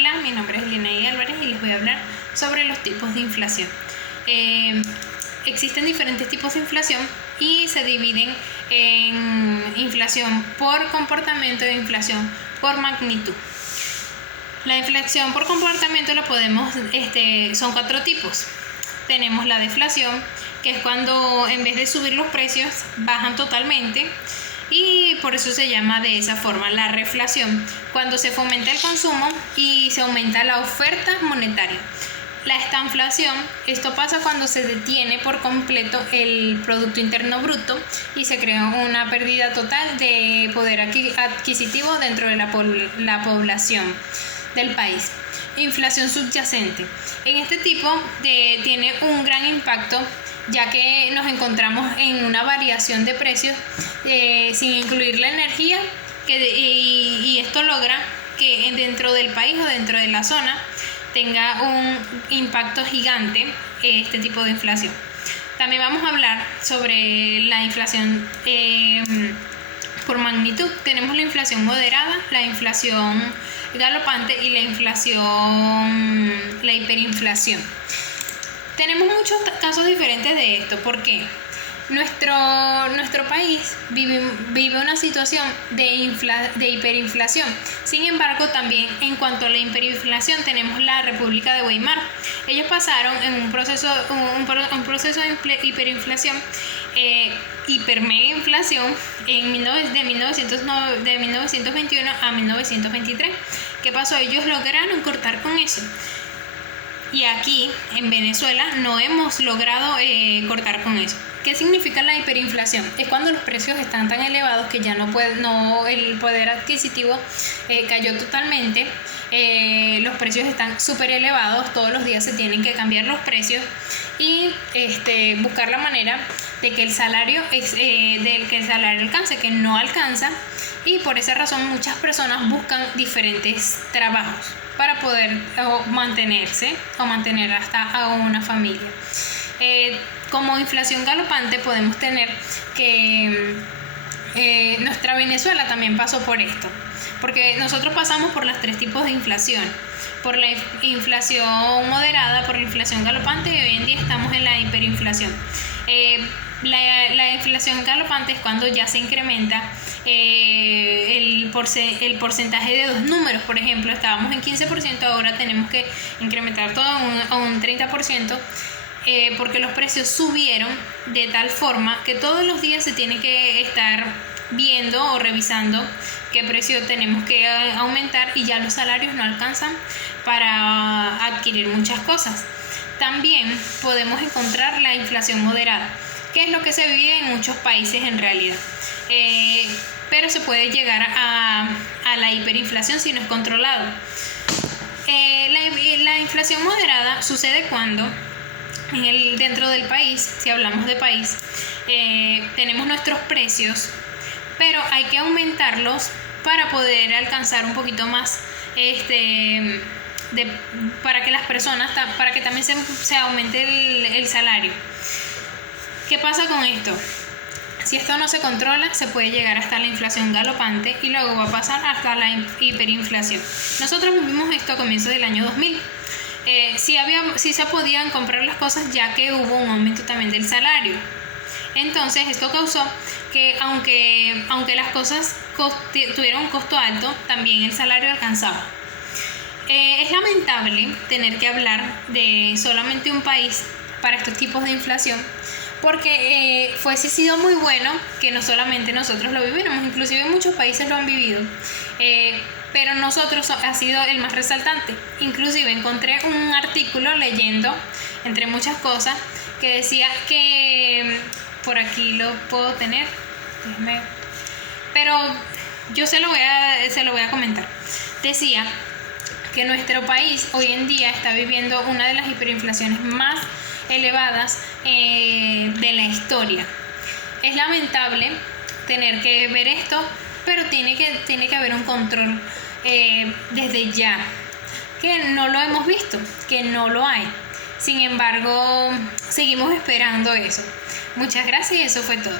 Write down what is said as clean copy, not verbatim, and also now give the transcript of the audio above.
Hola, mi nombre es Linaí Álvarez y les voy a hablar sobre los tipos de inflación. Existen diferentes tipos de inflación y se dividen en inflación por comportamiento e inflación por magnitud. La inflación por comportamiento son 4 tipos. Tenemos la deflación, que es cuando en vez de subir los precios bajan totalmente, y por eso se llama de esa forma. La reflación, cuando se fomenta el consumo y se aumenta la oferta monetaria. La estanflación, esto pasa cuando se detiene por completo el Producto Interno Bruto y se crea una pérdida total de poder adquisitivo dentro de la población del país. Inflación subyacente. En este tipo tiene un gran impacto, ya que nos encontramos en una variación de precios sin incluir la energía, y esto logra que dentro del país o dentro de la zona tenga un impacto gigante este tipo de inflación. También vamos a hablar sobre la inflación por magnitud. Tenemos la inflación moderada, la inflación galopante y la hiperinflación. Tenemos muchos casos diferentes de esto. ¿Por qué? Nuestro país vive una situación de hiperinflación. Sin embargo, también en cuanto a la hiperinflación tenemos la República de Weimar. Ellos pasaron en un proceso de hiperinflación, hipermegainflación de 1921 a 1923. ¿Qué pasó? Ellos lograron cortar con eso. Y aquí en Venezuela no hemos logrado cortar con eso. ¿Qué significa la hiperinflación? Es cuando los precios están tan elevados que ya el poder adquisitivo cayó totalmente. Los precios están súper elevados, todos los días se tienen que cambiar los precios y buscar la manera de que el salario alcance, que no alcanza, y por esa razón muchas personas buscan diferentes trabajos para poder mantenerse o mantener hasta a una familia. Como inflación galopante podemos tener que nuestra Venezuela también pasó por esto, porque nosotros pasamos por los 3 tipos de inflación: por la inflación moderada, por la inflación galopante, y hoy en día estamos en la hiperinflación. La inflación galopante es cuando ya se incrementa el porcentaje de 2 números. Por ejemplo, estábamos en 15%, ahora tenemos que incrementar todo a un 30%, porque los precios subieron de tal forma que todos los días se tiene que estar viendo o revisando qué precio tenemos que aumentar, y ya los salarios no alcanzan para adquirir muchas cosas. También podemos encontrar la inflación moderada, que es lo que se vive en muchos países en realidad, pero se puede llegar a la hiperinflación si no es controlado. La inflación moderada sucede cuando dentro del país, si hablamos de país, tenemos nuestros precios, pero hay que aumentarlos para poder alcanzar un poquito más para que las personas, para que también se aumente el salario. ¿Qué pasa con esto? Si esto no se controla, se puede llegar hasta la inflación galopante y luego va a pasar hasta la hiperinflación. Nosotros vivimos esto a comienzos del año 2000. Sí se podían comprar las cosas, ya que hubo un aumento también del salario. Entonces esto causó que aunque las cosas tuvieron un costo alto, también el salario alcanzaba. Es lamentable tener que hablar de solamente un país para estos tipos de inflación, porque fuese sido muy bueno que no solamente nosotros lo viviéramos, inclusive muchos países lo han vivido, pero nosotros ha sido el más resaltante. Inclusive encontré un artículo leyendo, entre muchas cosas, que decía que, por aquí lo puedo tener, pero yo se lo voy a comentar. Decía que nuestro país hoy en día está viviendo una de las hiperinflaciones más elevadas de la historia. Es lamentable tener que ver esto, pero tiene que haber un control desde ya, que no lo hemos visto, que no lo hay. Sin embargo, seguimos esperando eso. Muchas gracias y eso fue todo.